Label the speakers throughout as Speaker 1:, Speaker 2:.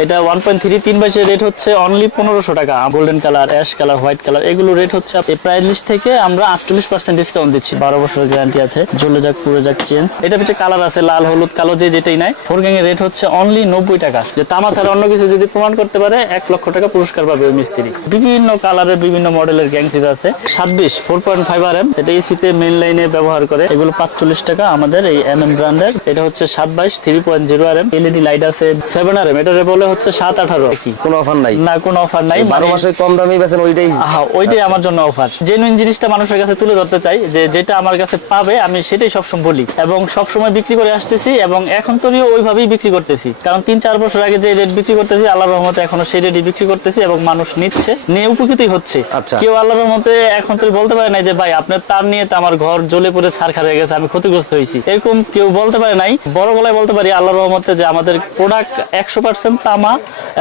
Speaker 1: এটা one point three তিন বাইশের রেট হচ্ছে অনলি পনেরোশো টাকা। Golden colour ash colour white colour এগুলো রেট হচ্ছে থেকে আমরা আটচল্লিশ পার্সেন্ট ডিসকাউন্ট দিচ্ছি। বারো বছরের গ্যারান্টি আছে। জ্বলে যাক পুরো যাক চেঞ্জ এটা কালার আছে, লাল, হলুদ, কালো, যে যেটাই নাই। ফোর গ্যাং এর রেট হচ্ছে অনলি নব্বই টাকা। যে তামা ছাড়া অন্য কিছু যদি প্রমাণ করতে পারে, এক লক্ষ টাকা পুরস্কার পাবে ওই মিস্ত্রি। বিভিন্ন কালারের বিভিন্ন মডেলের গ্যাং সিট আছে। ছাব্বিশ four point five R M এটা এসিতে মেন লাইনে ব্যবহার করে। এগুলো পাঁচচল্লিশ টাকা আমাদের এই এম এম ব্র্যান্ডের এটা হচ্ছে সাত বাইশ three point zero R M LED light আছে সেভেন আর এম এটা হচ্ছে সাত আঠারো।
Speaker 2: কোনো অফার নাই?
Speaker 1: না কোনো অফার নাই
Speaker 2: বারো
Speaker 1: মানে-
Speaker 2: মাসে কম দামে বেছেন ওইটাই
Speaker 1: হ্যাঁ ওইটাই আমার জন্য অফার জেনুইন জিনিসটা মানুষের কাছে তুলে ধরতে চাই যে যেটা আমার কাছে পাবে আমি সেটাই সবসময় বলি। এবং সবসময় বিক্রি করে আসতেছি এবং এখন তৈরিও ওইভাবেই বিক্রি করতেছি। কারণ তিন চার বছর আগে যে রেট বিক্রি করতেছি আল্লাহ রহমতে এখনও সেই রেটই বিক্রি করতেছি এবং মানুষ নিচ্ছে নিয়ে উপকৃতই হচ্ছে।
Speaker 2: আচ্ছা।
Speaker 1: কেউ আল্লাহ রহমতে এখন তো বলতে পারে নাই যে ভাই আপনার তার নিয়ে তো আমার ঘর জ্বলে পড়ে ছাড়খার হয়ে গেছে আমি ক্ষতিগ্রস্ত হয়েছি। এরকম কেউ বলতে পারে নাই। বড় গলায় বলতে পারি আল্লাহ রহমতে যে আমাদের প্রোডাক্ট একশো পার্সেন্ট তামা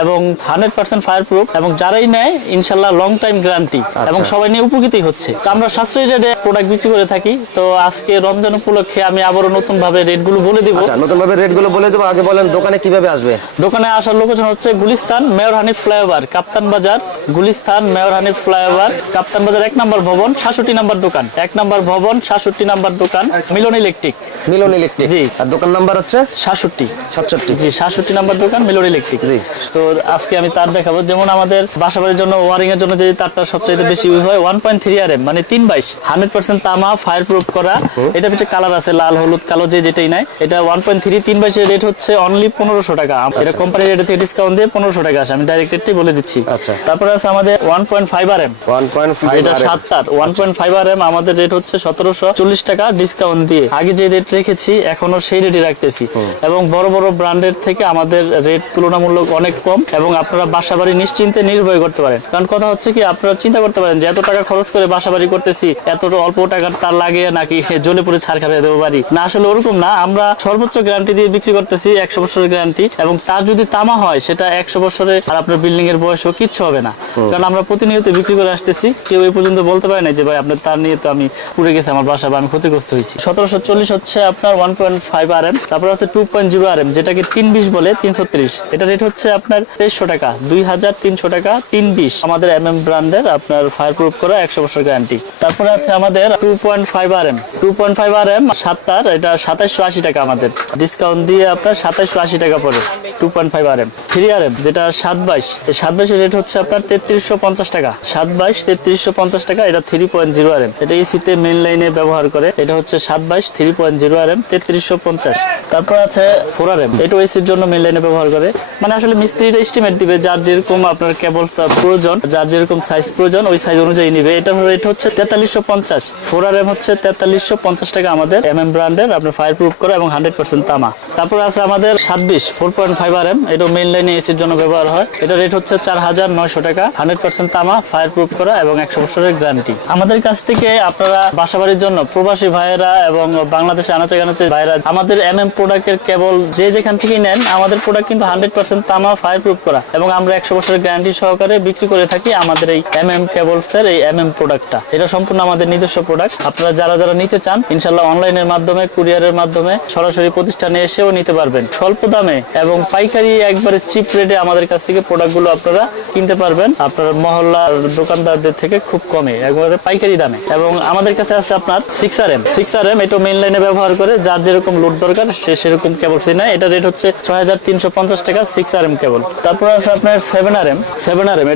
Speaker 1: এবং হান্ড্রেড পার্সেন্ট ফায়ার প্রুফ এবং যারাই নেয় ইনশাল্লাহ লং টাইম গ্যারান্টি এবং সবাই নিয়ে উপকৃতই হচ্ছে। আমরা সাশ্রয়ী রেটে প্রোডাক্ট বিক্রি করে থাকি। তো আজকে রমজান উপলক্ষে আমি আবারও নতুন ভাবে রেটগুলো বলে দিব।
Speaker 2: আচ্ছা নতুন ভাবে রেটগুলো বলে দেবো। আগে বলেন দোকানে কীভাবে আসবে?
Speaker 1: দোকানে আসার লোকেশন হচ্ছে Gulistan mayor Hanif flyover Kaptan Bazar. Gulistan mayor Hanif flyover Kaptan Bazar এক নম্বর ভবন সাতষট্টি নম্বর দোকান। এক নম্বর ভবন সাতষট্টি নম্বর দোকান মিলন ইলেকট্রিক।
Speaker 2: মিলন ইলেকট্রিক।
Speaker 1: জি।
Speaker 2: আর দোকান নাম্বার হচ্ছে?
Speaker 1: সাতষট্টি।
Speaker 2: সাতষট্টি।
Speaker 1: জি সাতষট্টি নাম্বার দোকান মিলন ইলেকট্রিক।
Speaker 2: জি।
Speaker 1: তো আজকে আমি তার দেখাবো। যেমন আমাদের বাসাবাড়ির জন্য ওয়ারিং এর জন্য যে তারটা সবচেয়ে বেশি ইউজ হয় one point three R M মানে তিন বাইশ। হান্ড্রেড পার্সেন্ট তামা ফায়ার প্রুফ করা এটা পিছিয়ে কালার আছে লাল হলুদ কালো যে যেটাই নাই। এটা ওয়ান পয়েন্ট থ্রি তিন বাইশের রেট হচ্ছে অনলি পনেরোশো টাকা। এটা কোম্পানি রেট থেকে ডিসকাউন্ট দিয়ে পনেরোশো টাকা আসে। আমি ডাইরেক্ট রেটটি বলে দিচ্ছি।
Speaker 2: আচ্ছা।
Speaker 1: তারপরে আছে আমাদের one point five R M
Speaker 2: one point five
Speaker 1: যেটা সাত তার one point five R M আমাদের রেট হচ্ছে সতেরোশো চল্লিশ টাকা ডিসকাউন্ট দিয়ে। আগে যে রেট রেখেছি এখনও সেই রেটই রাখতেছি। এবং বড় বড় ব্র্যান্ডের থেকে আমাদের রেট তুলনামূলক অনেক কম এবং আপনারা বাসা বাড়ি নিশ্চিন্তে নির্ভয় করতে পারেন। কারণ কথা হচ্ছে কি আপনারা চিন্তা করতে পারেন যে এত টাকা খরচ করে বাসা বাড়ি করতেছি এত অল্প টাকার তার লাগে নাকি জ্বলে পড়ে ছাড় খাইয়ে দেবো বাড়ি? না আসলে ওরকম না। আমরা সর্বোচ্চ গ্যারান্টি দিয়ে বিক্রি করতেছি একশো বছরের গ্যারান্টি এবং তার যদি তামা হয় সেটা একশো বছরে আর আপনার বিল্ডিং এর বয়সও কিচ্ছু হবে না। কারণ আমরা প্রতিনিয়ত বিক্রি করে আসতেছি। কেউ এই পর্যন্ত বলতে পারে না যে ভাই আপনার তার নিয়ে তো আমি পুড়ে গেছে আমার বাসা বা আমি ক্ষতিগ্রস্ত হয়েছি। সতেরোশো চল্লিশ হচ্ছে আপনার one point five R M তারপর হচ্ছে two point zero R M যেটাকে তিন বিশ বলে তিনশো ত্রিশ। এটা রেট হচ্ছে আপনার তেইশশো টাকা, দুই হাজার তিনশো টাকা, তিন বিশ আমাদের এম এম ব্র্যান্ডের আপনার ফায়ার প্রুফ করা একশো বছর গ্যারান্টি তারপরে আছে আমাদের two point five R M two point five R M সাতটার, এটা সাতাইশশো আশি টাকা আমাদের। ডিসকাউন্ট দিয়ে আপনার সাতাইশশো আশি টাকা পড়ে two point five R M three R M যেটা সাত বাইশ। এই সাত বাইশের রেট হচ্ছে আপনার তেত্রিশশো পঞ্চাশ টাকা। সাত বাইশ, তেত্রিশশো পঞ্চাশ টাকা, এটা three point zero R M এটা এসিতে মেন লাইনে ব্যবহার করে, এটা হচ্ছে সাত বাইশ three point zero R M তেত্রিশশো পঞ্চাশ। তারপর আছে ফোর আর এম এটা এসির জন্য মেন লাইনে ব্যবহার করে। মানে আসলে মিস্ত্রিটা এস্টিমেট দিবে যার যেরকম আপনার কেবল প্রয়োজন, যার যেরকম সাইজ প্রয়োজন, ওই সাইজ অনুযায়ী নিবে। এটা রেট হচ্ছে তেতাল্লিশশো পঞ্চাশ। ফোর আর এম হচ্ছে তেতাল্লিশশো পঞ্চাশ টাকা আমাদের এম এম ব্র্যান্ডের আপনার ফায়ার প্রুফ করা এবং হান্ড্রেড পার্সেন্ট তামা। তারপর আছে আমাদের ছাব্বিশ four point five R M এটা মেইন লাইনে এসির জন্য ব্যবহার হয়। এটা রেট হচ্ছে চার হাজার নয়শো টাকা হান্ড্রেড পার্সেন্ট তামা ফায়ার প্রুফ করা এবং একশো বছরের গ্যারান্টি আমাদের কাছ থেকে আপনারা বাসাবাড়ির জন্য প্রবাসী ভাইয়েরা এবং বাংলাদেশে আনাচে গানাচে ভাইয়েরা আমাদের এম এম প্রোডাক্টের কেবল যে যেখান থেকে নেন, আমাদের প্রোডাক্ট কিন্তু হান্ড্রেড পার্সেন্ট তামা ফায়ার প্রুফ করা। এবং আমরা একশো বছরের গ্যারান্টি সহকারে বিক্রি করে থাকি আমাদের এই এম এম কেবলস এর এই এম এম প্রোডাক্টটা এটা সম্পূর্ণ আমাদের নিজস্ব প্রোডাক্ট আপনারা যারা যারা নিতে চান ইনশাল্লাহ অনলাইনের মাধ্যমে, কুরিয়ারের মাধ্যমে সরাসরি প্রতিষ্ঠানে এসেও নিতে পারবেন। স্বল্প দামে এবং পাইকারি একবারে চিপ রেটে আমাদের কাছ থেকে প্রোডাক্টগুলো আপনারা কিনতে পারবেন। আপনার মহল্লার দোকানদারদের থেকে খুব কমে, একবারে পাইকারি দামে। এবং আমাদের কাছে আছে আপনার six R M six R M এটা মেন লাইনে ব্যবহার করে, যার যেরকম লোড দরকার, সে সেরকম কেবল নেয়। এটা রেট হচ্ছে ছয় হাজার তিনশো পঞ্চাশ টাকা সিক্স আর এম কেবল তারপর আছে আপনার seven R M seven R M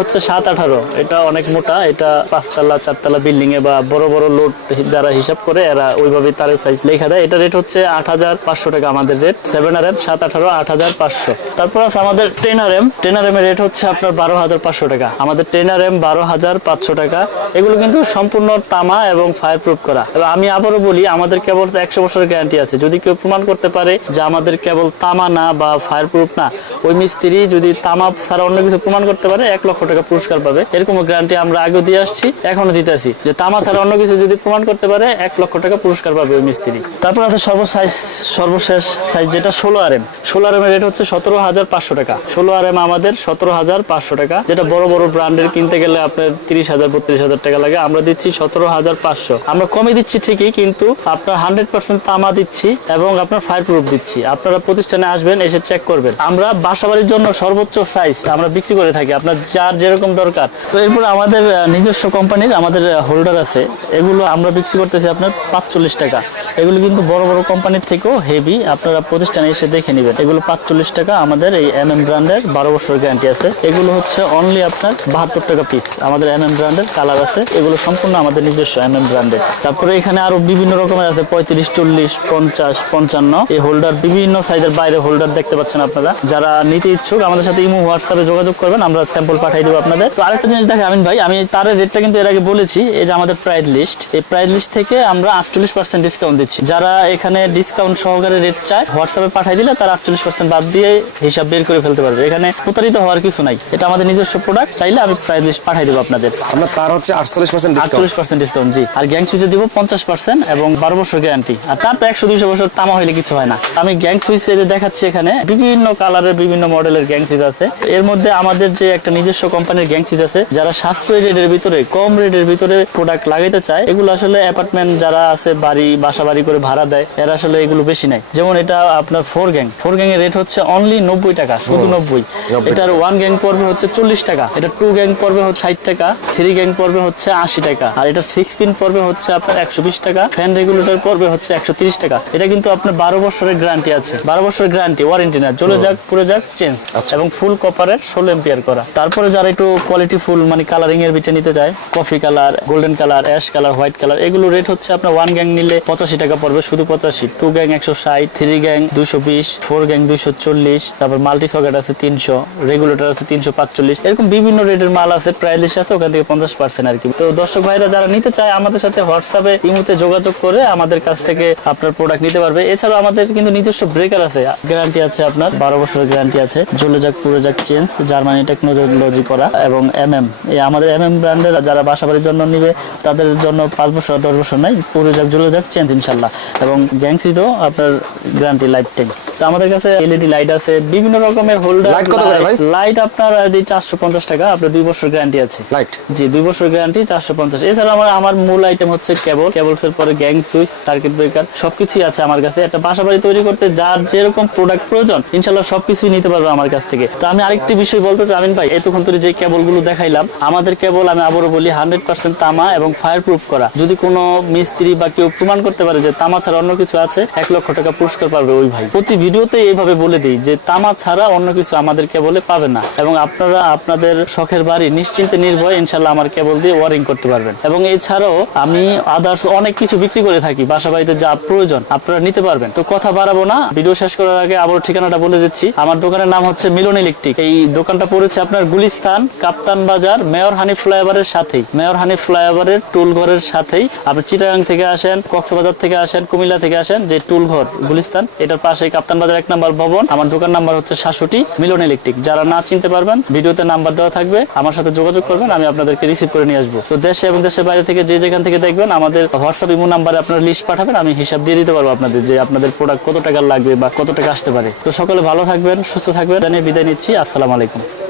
Speaker 1: হচ্ছে সাত আঠারো। এটা অনেক মোটা, এটা পাঁচতলা, চারতলা বিল্ডিং এ বা বড় বড় লোড যারা হিসাব করে এরা ওইভাবে তারের সাইজ লেখা দেয়। এটা রেট হচ্ছে আট হাজার পাঁচশো টাকা আমাদের রেট সেভেন আর এম সাত আঠারো, আট হাজার পাঁচশো। তারপর আছে আমাদের ten R M ten R M এর রেট হচ্ছে আপনার বারো হাজার পাঁচশো টাকা। আমাদের টেন আর এম বারো হাজার পাঁচশো টাকা। এগুলো কিন্তু সম্পূর্ণ তামা এবং ফায়ার প্রুফ করা। এবং আমি আবারও বলি, আমাদের কেবল একশো বছরের গ্যারান্টি আছে। যদি কেউ প্রমাণ করতে পারে যে আমাদের কেবল তামা না বা ফায়ার প্রুফ না ওই মিস্ত্রি যদি তামা ছাড়া অন্য কিছু প্রমাণ করতে পারে, এক লক্ষ টাকা পুরস্কার পাবে। এরকম গ্যারান্টি আমরা আগেও দিয়ে আসছি এখনও দিতে আসি যে তামা ছাড়া অন্য কিছু যদি প্রমাণ করতে পারে, এক লক্ষ টাকা পুরস্কার পাবে ওই মিস্ত্রি। তারপর আছে সর্বসাইজ সর্বশেষ সাইজ যেটা ষোলো আর এম ষোলো আর এম রেট হচ্ছে সতেরো হাজার পাঁচশো টাকা। ষোলো আর এম আমাদের সতেরো হাজার পাঁচশো টাকা। যেটা বড় বড় ব্র্যান্ডের কিনতে গেলে আপনার তিরিশ হাজার, বত্রিশ হাজার টাকা লাগে, আমরা দিচ্ছি সতেরো হাজার পাঁচশো। আমরা কমে দিচ্ছি ঠিকই, কিন্তু আপনার হান্ড্রেড পার্সেন্ট তামা দিচ্ছি এবং আপনার ফায়ার প্রুফ দিচ্ছি। আপনারা প্রতিষ্ঠানে আসবেন, এসে চেক করবেন। আমরা আমরা বাসাবাড়ির জন্য সর্বোচ্চ সাইজ আমরা বিক্রি করে থাকি, আপনার যার যেরকম দরকার। তো এরপর আমাদের নিজস্ব কোম্পানির আমাদের হোল্ডার আছে। এগুলো আমরা বিক্রি করতেছি আপনার পাঁচচল্লিশ টাকা। এগুলো কিন্তু বড় বড় কোম্পানির থেকেও হেভি আপনারা প্রতিষ্ঠানে এসে দেখে নেবেন। এগুলো পাঁচচল্লিশ টাকা আমাদের এই এম এম ব্র্যান্ডের বারো বছর গ্যারান্টি আছে। এগুলো হচ্ছে অনলি আপনার বাহাত্তর টাকা পিস আমাদের এম এম ব্র্যান্ডের কালার আছে। এগুলো সম্পূর্ণ আমাদের নিজস্ব এম এম ব্র্যান্ডের তারপরে এখানে আরও বিভিন্ন রকমের আছে। পঁয়ত্রিশ, চল্লিশ, পঞ্চাশ, পঞ্চান্ন। এই হোল্ডার বিভিন্ন সাইজের বাইরে হোল্ডার দেখতে পাচ্ছেন আপনারা। যারা নিতে ইচ্ছুক, আমাদের সাথে ইমো হোয়াটসঅ্যাপে যোগাযোগ করবেন। আমরা স্যাম্পল পাঠিয়ে দেবো আপনাদের। তো আরেকটা জিনিস দেখে আমিন ভাই, আমি তার রেটটা কিন্তু এর আগে বলেছি। এই যে আমাদের প্রাইস লিস্ট এই প্রাইস লিস্ট থেকে আমরা আটচল্লিশ পার্সেন্ট ডিসকাউন্ট দিচ্ছি। যারা এখানে ডিসকাউন্ট সহকারে রেট চায় হোয়াটসঅ্যাপে পাঠিয়ে দিলে তারা আটচল্লিশ পার্সেন্ট বাদ দিয়ে হিসাব বের করে ফেলতে পারবে। এখানে প্রতারিত হওয়ার কিছু নাই। এটা আমাদের নিজস্ব প্রোডাক্ট চাইলে আমি প্রাইস লিস্ট পাঠিয়ে দেবো আপনাদের।
Speaker 2: আপনার তার হচ্ছে আটচল্লিশ পার্সেন্ট
Speaker 1: আটচল্লিশ পার্সেন্ট ডিসকাউন্ট জি। আর গ্যাং সুইচে দিব পঞ্চাশ পার্সেন্ট এবং বারো বছর গ্যারান্টি আর তার তো একশো দুইশো বছর তামা হইলে কিছু হয় না। আমি গ্যাং সুইচ দেখাচ্ছি এখানে বিভিন্ন কালারের বিভিন্ন মডেলের গ্যাং সুইচ আছে। এর মধ্যে আমাদের যে একটা নিজস্ব কোম্পানির গ্যাং সুইচ আছে যারা সাশ্রয়ী রেটের ভিতরে কম রেটের ভিতরে প্রোডাক্ট লাগাইতে চায় এগুলো আসলে অ্যাপার্টমেন্ট যারা আছে বাড়ি বাসা বাড়ি করে ভাড়া দেয় এরা আসলে এগুলো বেশি নাই যেমন এটা আপনার ফোর গ্যাং ফোর গ্যাং এর রেট হচ্ছে অনলি নব্বই টাকা শুধু নব্বই। এটার ওয়ান গ্যাং পড়বে হচ্ছে চল্লিশ টাকা এটা টু গ্যাং পড়বে হচ্ছে ষাট টাকা থ্রি গ্যাং পড়বে হচ্ছে আশি টাকা আর এটা সিক্স পিন পড়বে হচ্ছে আপনার একশো বিশ টাকা ফ্যান রেগুলেটর পড়বে হচ্ছে একশো তিরিশ টাকা। এটা কিন্তু আপনার বারো বছরের গ্যারান্টি আছে। বারো বছরের গ্যারান্টি ওয়ারেন্টি না চলে যাক পুরো যাক চেঞ্জ এবং ফুল কপারের ষোলো এম্পিয়ার করা। তারপরে যারা একটু কোয়ালিটি ফুল মানে কালারিং এর ভিতরে নিতে চায় coffee colour golden colour ash colour white colour এগুলো রেট হচ্ছে আপনার ওয়ান গ্যাং নিলে পঁচাশি টাকা পড়বে শুধু পঁচাশি। টু গ্যাং একশো ষাট, থ্রি গ্যাং দুশো বিশ, ফোর গ্যাং দুশো চল্লিশ, তারপর মাল্টি সকেট আছে তিনশো, রেগুলেটর আছে তিনশো পাঁচচল্লিশ। এরকম বিভিন্ন রেটের মাল আছে প্রাইস লিস্ট আছে, ওখান থেকে পঞ্চাশ পার্সেন্ট আর কি। তো দর্শক ভাইরা, যারা নিতে চায় আমাদের সাথে হোয়াটসঅ্যাপে ইমুতে যোগাযোগ করে আমাদের কাছ থেকে আপনার প্রোডাক্ট নিতে পারবে। এছাড়াও আমাদের কিন্তু নিজস্ব ব্রেকার আছে গ্যারান্টি আছে আপনার, বারো বছরের গ্যারান্টি আছে। জ্বলে যাক, পুরো যাক চেঞ্জ জার্মানি টেকনোলজি করা এবং এম এম এই আমাদের এম এম ব্র্যান্ডের যারা বাসাবাড়ির জন্য নিবে, তাদের জন্য পাঁচ বছর দশ বছর নাই, পুরো যাক জ্বলে যাক চেঞ্জ ইনশাল্লাহ এবং গ্যাংসিডও আপনার গ্যারান্টি লাইফ টাইম তো আমাদের কাছে এলইডি লাইট আছে বিভিন্ন রকমের হোল্ডার
Speaker 2: Light কত করে ভাই?
Speaker 1: লাইট আপনার চারশো পঞ্চাশ টাকা আপনার দুই বছর গ্যারান্টি আছে।
Speaker 2: লাইট
Speaker 1: জি দুই বছর গ্যারান্টি চারশো পঞ্চাশ। এছাড়া আমার আমার মূল আইটেম হচ্ছে কেবল কেবলস এর পরে গ্যাং সুইচ সার্কিট ব্রেকার সবকিছুই আছে আমার কাছে। একটা বাসা বাড়ি তৈরি করতে যার যেরকম প্রোডাক্ট প্রয়োজন ইনশাল্লাহ সবকিছুই নিতে পারবে আমার কাছ থেকে। তো আমি আরেকটি বিষয় বলতে চাই আমিন ভাই এতক্ষণ ধরে যে কেবলগুলো দেখাইলাম আমাদের কেবল আমি আবারও বলি হান্ড্রেড পার্সেন্ট তামা এবং ফায়ার প্রুফ করা। যদি কোনো মিস্ত্রি বা কেউ প্রমাণ করতে পারে যে তামা ছাড়া অন্য কিছু আছে এক লক্ষ টাকা পুরস্কার পাবে ওই ভাই। প্রতি ভিডিওতে এইভাবে বলে দিই যে তামা ছাড়া অন্য কিছু আমাদের কেবলে পাবে না। এবং আপনারা আপনাদের শখের বাড়ি নিশ্চিন্তে নির্ভয় ইনশাল্লাহ আমার কেবল দিয়ে ওয়ারিং করতে পারবেন। এবং এছাড়াও আমি আদার্স অনেক কিছু বিক্রি করে থাকি, বাসা বাড়িতে যা প্রয়োজন আপনারা নিতে পারবেন। তো কথা বাড়াবো না, ভিডিও শেষ করার আগে আবার ঠিকানাটা বলে দিচ্ছি। আমার দোকানের নাম হচ্ছে মিলন ইলেকট্রিক। এই দোকানটা পড়েছে আপনার গুলিস্তান, কাপ্তান বাজার, মেয়র হানি ফ্লাইওভারের সাথেই। মেয়র হানি ফ্লাইওভারের টুল ঘরের সাথেই। আপনি চিটাগাং থেকে আসেন, কক্সবাজার থেকে আসেন, কুমিল্লা থেকে আসেন, যে টুল ঘর, গুলিস্তান, এটার পাশে কাপ্তান বাজার এক নাম্বার ভবন, আমার দোকান নাম্বার হচ্ছে সাতষট্টি মিলন ইলেকট্রিক। যারা না চিনতে পারবেন, ভিডিওতে নাম্বার দেওয়া থাকবে, আমার সাথে যোগাযোগ করবেন, আমি আপনাদেরকে রিসিভ করে নিয়ে আসব। তো দেশে এবং দেশের বাইরে থেকে যে যেখান থেকে দেখবেন, আমাদের হোয়াটসঅ্যাপ ইমো নাম্বারে আপনার লিস্ট পাঠাবেন, আমি হিসাব দিয়ে দিতে পারব আপনাদের যে আপনাদের প্রোডাক্ট কত টাকা লাগবে বা কত টাকা আসতে পারে। তো সকলে ভালো থাকবেন, সুস্থ থাকবেন, জানিয়ে বিদায় নিচ্ছি, আসসালামু আলাইকুম।